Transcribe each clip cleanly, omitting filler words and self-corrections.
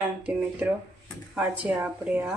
શાંતિ મિત્રો, આજે આપણે આ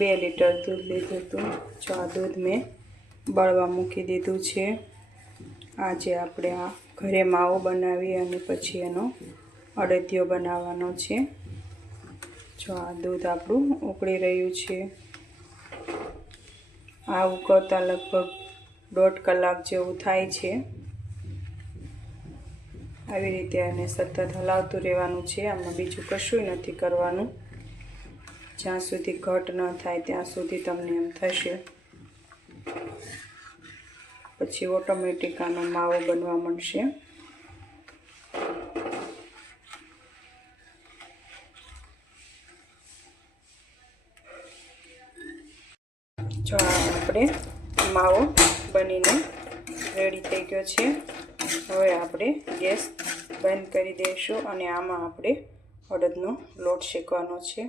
2 લીટર દૂધ લીધું હતું. જો આ દૂધ મેં બળવા મૂકી દીધું છે. આજે આપણે આ ઘરે માવો બનાવી અને પછી એનો અડદિયો બનાવવાનો છે. જો આ દૂધ આપણું ઉકળી રહ્યું છે. આ ઉકળતા લગભગ 1.5 કલાક જેવું થાય છે. આવી રીતે આને સતત હલાવતું રહેવાનું છે. આમાં બીજું કશું નથી કરવાનું. જ્યાં સુધી ઘટ ન થાય ત્યાં સુધી તમને એમ થશે. પછી ઓટોમેટિક આનો માવો બનવા માંડશે. જો આપણે માવો બનીને રેડી થઈ ગયો છે. હવે આપણે ગેસ બંધ કરી દઈશું અને આમાં આપણે અડદનો લોટ શેકવાનો છે.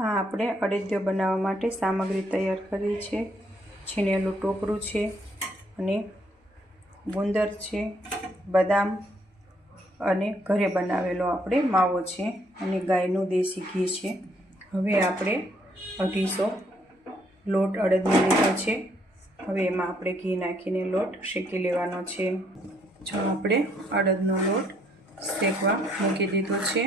આ આપણે અડદિયો બનાવવા માટે સામગ્રી તૈયાર કરી છે. છીણેલું ટોપરું છે અને ગુંદર છે, બદામ અને ઘરે બનાવેલો આપણે માવો છે અને ગાયનું દેશી ઘી છે. હવે આપણે 250 લોટ અડદનો લીધો છે. હવે એમાં આપણે ઘી નાખીને લોટ શેકી લેવાનો છે. જો આપણે અડદનો લોટ શેકવા મૂકી દીધો છે.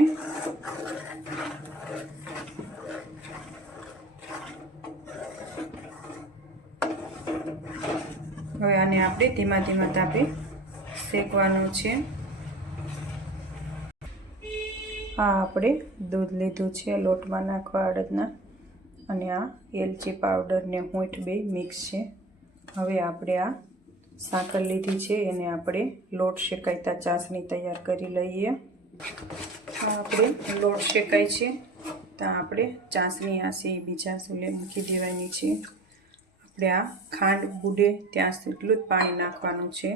હવે આને આપણે ધીમા ધીમા તાપે શેકવાનો છે. આ આપણે દૂધ લીધું છે લોટમાં નાખવા અડદના, અને આ એલચી પાવડર ને હોંઠ બે મિક્સ છે. હવે આપણે આ સાકર લીધી છે, એને આપણે લોટ શેકાઈતા ચાસણી તૈયાર કરી લઈએ. આ આપણે લોટ શેકાય છે તો આપણે ચાસણી આશે બીજા ચૂલે મૂકી દેવાની છે. આપણે આ ખાંડ બુડે ત્યાં એટલું જ પાણી નાખવાનું છે.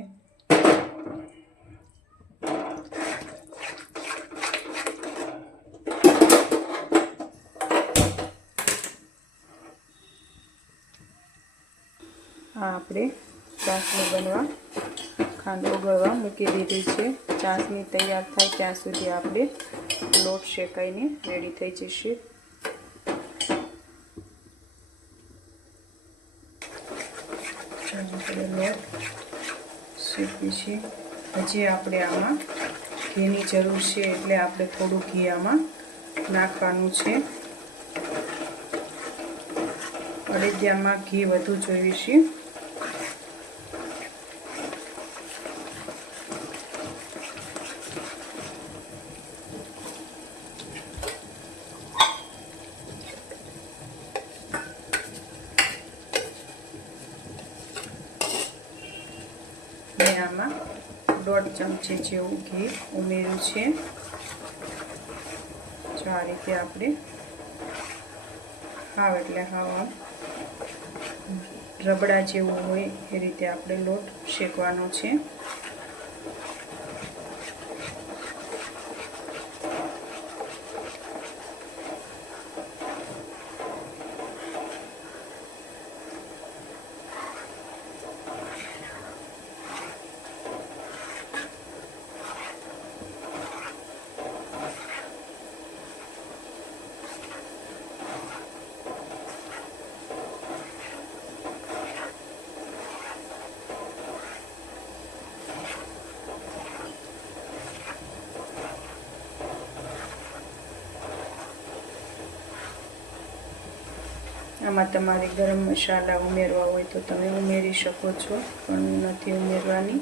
આ આપણે ચાસણી બનવા ખાંડ ઓગળવા મૂકી દીધી છે. ચાસણી તૈયાર થાય ત્યાં સુધી આપણે લોટ શેકાઈને રેડી થઈ જશે. આપણે લોટ શેકી છે. હજી આપણે આમાં ઘીની જરૂર છે, એટલે આપણે થોડું ઘી આમાં નાખવાનું છે. અડદિયામાં ઘી વધુ જોઈએ છે. મેં આમાં 1.5 ચમચી જેવું ઘી ઉમેર્યું છે. જો આ રીતે આપણે હાવ એટલે હાવ રબડા જેવું હોય એ રીતે આપણે લોટ શેકવાનો છે. આમાં તમારે ગરમ મસાલા ઉમેરવા હોય તો તમે ઉમેરી શકો છો, પણ નથી ઉમેરવાની.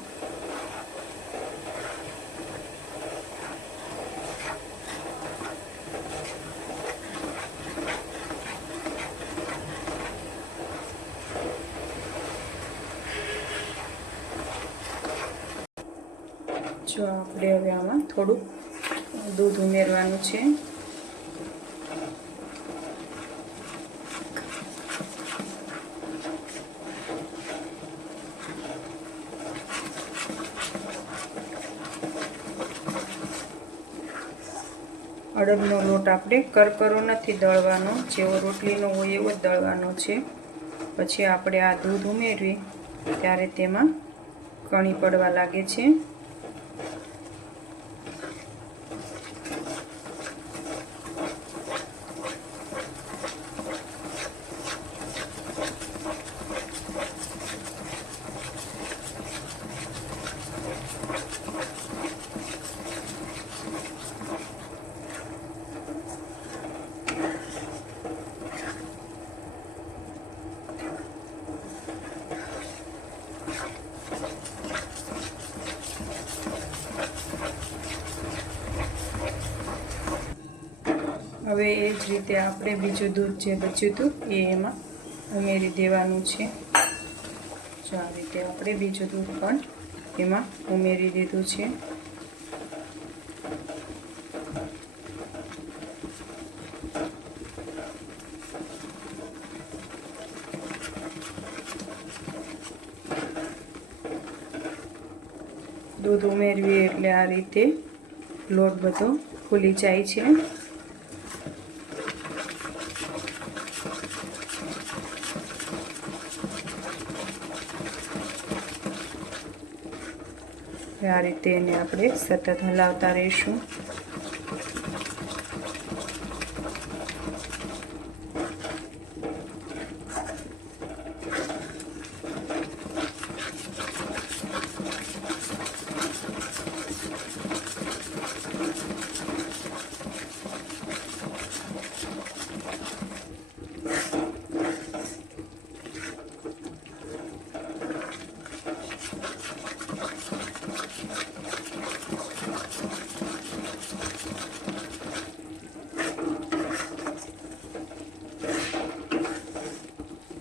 જો આપણે હવે આમાં થોડું દૂધ ઉમેરવાનું છે. અડદનો લોટ આપણે કરકરો નથી દળવાનો, જેવો રોટલીનો હોય એવો જ દળવાનો છે. પછી આપણે આ દૂધ ઉમેરવી ત્યારે તેમાં કણી પડવા લાગે છે. હવે એ જ રીતે આપણે બીજું દૂધ જે બચ્યું હતું એ એમાં ઉમેરી દેવાનું છે. જો આ રીતે આપણે બીજું દૂધ પણ એમાં ઉમેરી દીધું છે. દૂધ ઉમેરવી એટલે આ રીતે લોટ બધો ફૂલી જાય છે. આ રીતે એને આપણે સતત હલાવતા રહીશું.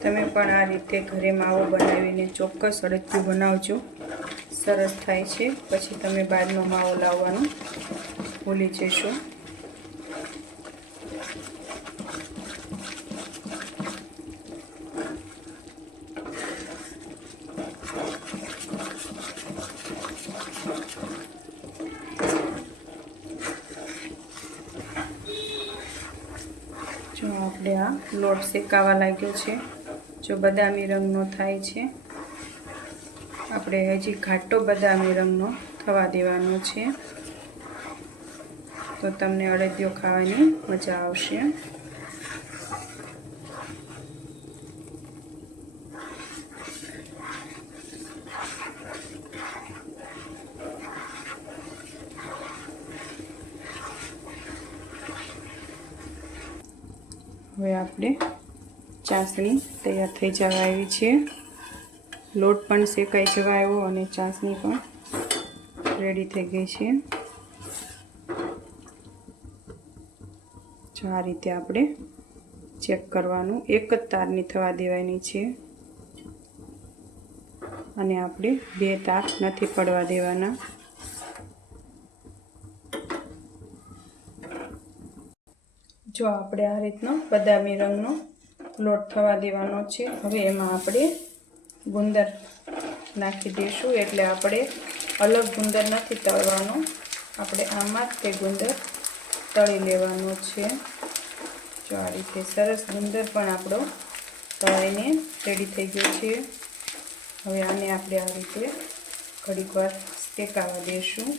તમે પણ આ રીતે ઘરે માવો બનાવીને ચોક્કસ અડદિયું બનાવજો, સરસ થાય છે. પછી તમે બહારનો માવો લાવવાનું ભૂલી જશો. જો આપણે આ લોટ શેકાવા લાગ્યો છે. જો બદામી રંગનો થાય છે, આપણે હજી ઘાટો બદામી રંગનો થવા દેવાનો છે, તો તમને અડદિયો ખાવાની મજા આવશે. હવે આપણે ચાસણી તૈયાર થઈ જવા આવી છે. લોટ પણ શેકાઈ જવા આવ્યો અને ચાસણી પણ રેડી થઈ ગઈ છે. જો આ રીતે આપણે ચેક કરવાનું, એક જ તારની થવા દેવાની છે અને આપણે બે તાર નથી પડવા દેવાના. જો આપણે આ રીતનો બદામી રંગનો લોટ થવા દેવાનો છે. હવે એમાં આપણે ગુંદર નાખી દઈશું, એટલે આપણે અલગ ગુંદર નથી તળવાનો, આપણે આમાં જ તે ગુંદર તળી લેવાનો છે. જો આ રીતે સરસ ગુંદર પણ આપણો તળાઈને રેડી થઈ ગયો છે. હવે આને આપણે આ રીતે ઘડીક વાર શેકાવા દઈશું.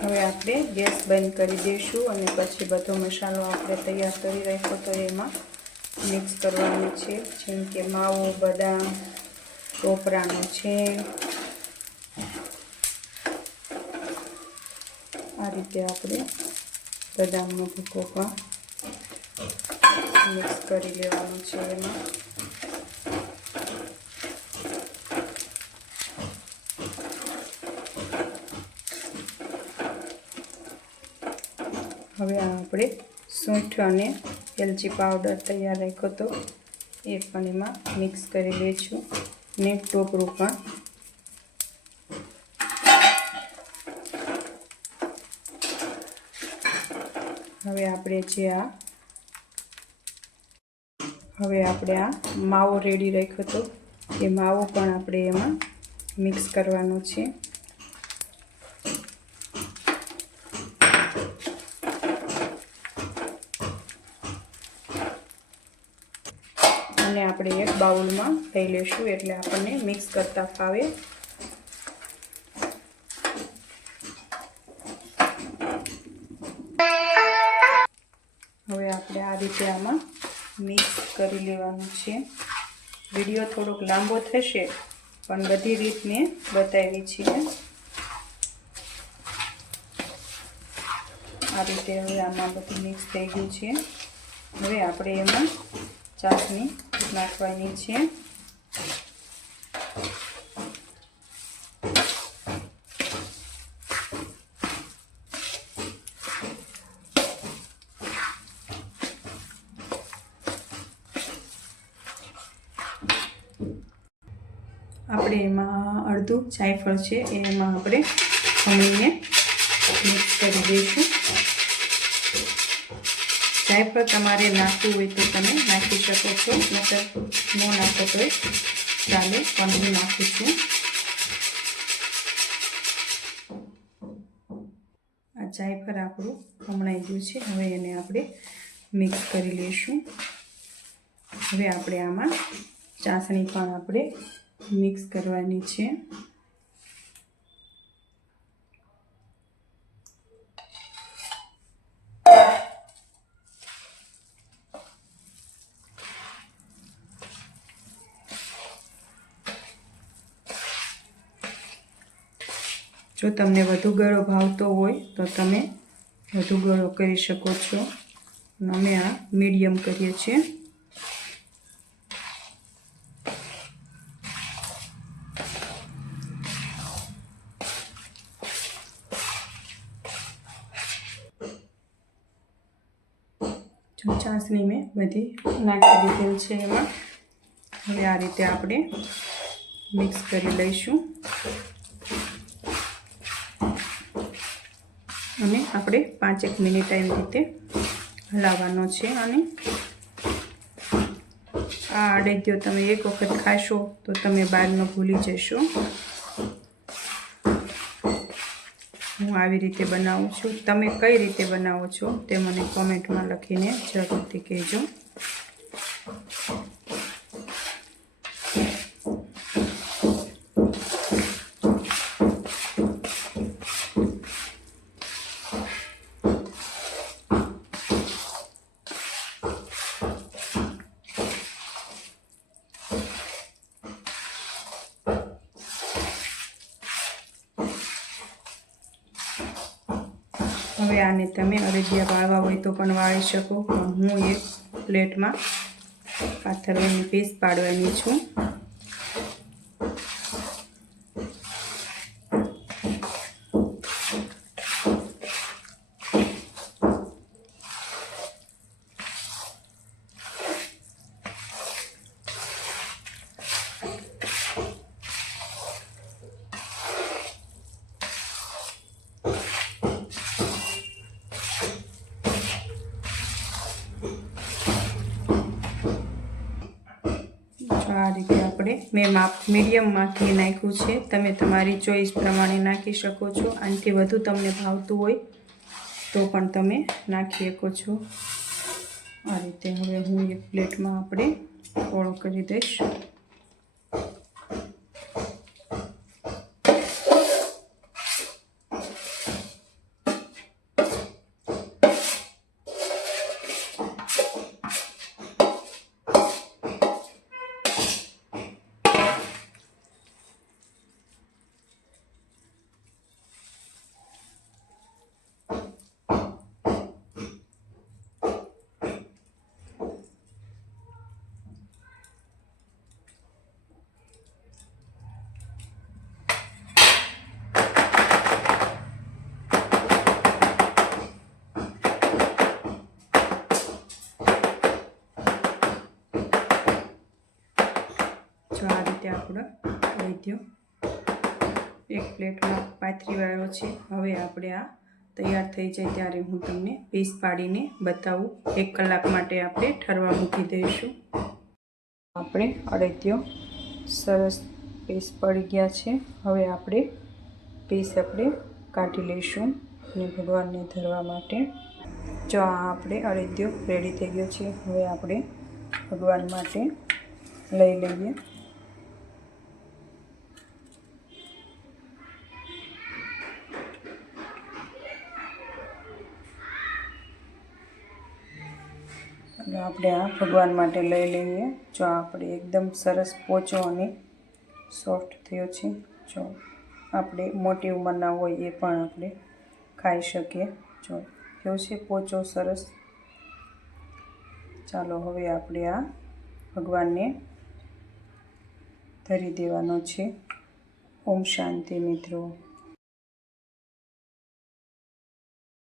હવે આપણે ગેસ બંધ કરી દઈશું અને પછી બધો મસાલો આપણે તૈયાર કરી રાખ્યો તો એમાં મિક્સ કરવાનું છે. જેમ કે માવો, બદામ, ટોપરાનો છે, આ રીતે આપણે બદામનો ભૂકો પણ મિક્સ કરી લેવાનું છે એમાં. હવે આપણે સૂંઠ અને એલચી પાવડર તૈયાર રાખ્યો તો એ પણ એમાં મિક્સ કરી લઈશું ને ટોપરું પણ. હવે આપણે આ માવો રેડી રાખ્યો તો એ માવો પણ આપણે એમાં મિક્સ કરવાનો છે. આને આપણે એક બાઉલમાં લઈ લેશું એટલે આપણને મિક્સ કરતા ફાવે। હવે આપણે આ રીતે આમાં મિક્સ કરી લેવાનું છે। વિડીયો થોડોક લાંબો થશે પણ બધી રીત મેં બતાવી છે। આ રીતે હવે આમાં બધું મિક્સ થઈ ગયું છે। હવે આપણે એમાં ચાસણી નાખવાની છે। આપણે એમાં અડધું જાયફળ છે એમાં આપણે ખમણીને મિક્સ કરી દઈશું। જાયફળ તમારે નાખવું હોય તો તમે નાખી શકો છો, નહીંતર ન નાખો તો ચાલે, પણ હું નાખું છું। આ જાયફળ આપણું ખમણાઈ ગયું છે। હવે એને આપણે મિક્સ કરી લઈશું। હવે આપણે આમાં ચાસણી પણ આપણે મિક્સ કરવાની છે। જો તમને વધુ ગળો ભાવતો હોય તો તમે વધુ ગળો કરી શકો છો। અમે આ મીડિયમ કરીએ છીએ। જો ચાસણી મેં બધી નાખી દીધેલ છે એમાં। હવે આ રીતે આપણે મિક્સ કરી લઈશું અને આપણે 5 મિનિટ એવી રીતે હલાવવાનો છે। અને આ અડદિયો તમે એક વખત ખાશો તો તમે બહારનો ભૂલી જશો। હું આવી રીતે બનાવું છું। તમે કઈ રીતે બનાવો છો તે મને કોમેન્ટમાં લખીને જરૂરથી કહેજો। હવે આને તમે અડદિયા વાળવા હોય તો પણ વાળી શકો, પણ હું એક પ્લેટમાં પાથરવાની પીસ પાડવાની છું। આ રીતે આપણે મેં માપ મીડિયમમાં ઘી નાખ્યું છે। તમે તમારી ચોઈસ પ્રમાણે નાખી શકો છો। આનાથી વધુ તમને ભાવતું હોય તો પણ તમે નાખી શકો છો। આ રીતે હવે હું એક પ્લેટમાં આપણે પોળો કરી દઈશ। જો આ રીતે આપણો અડદિયો એક પ્લેટમાં પાથરી વાળો છે। હવે આપણે આ તૈયાર થઈ જાય ત્યારે હું તમને પીસ પાડીને બતાવું। 1 કલાક માટે આપણે ઠરવા મૂકી દઈશું। આપણે અડદિયો સરસ પીસ પડી ગયા છે। હવે આપણે પીસ કાઢી લઈશું અને ભગવાનને ધરવા માટે। જો આ આપણે અડદિયો રેડી થઈ ગયો છે। હવે આપણે ભગવાન માટે લઈ લઈએ. અને આપણે આ ભગવાન માટે લઈ લઈએ. જો આપણે એકદમ સરસ પોચો અને સોફ્ટ થયો છે. જો આપણે મોટી ઉંમરના હોય એ પણ આપણે ખાઈ શકીએ. જો થયો છે પોચો સરસ. ચાલો હવે આપણે આ ભગવાનને ધરી દેવાનો છે. ઓમ શાંતિ મિત્રો.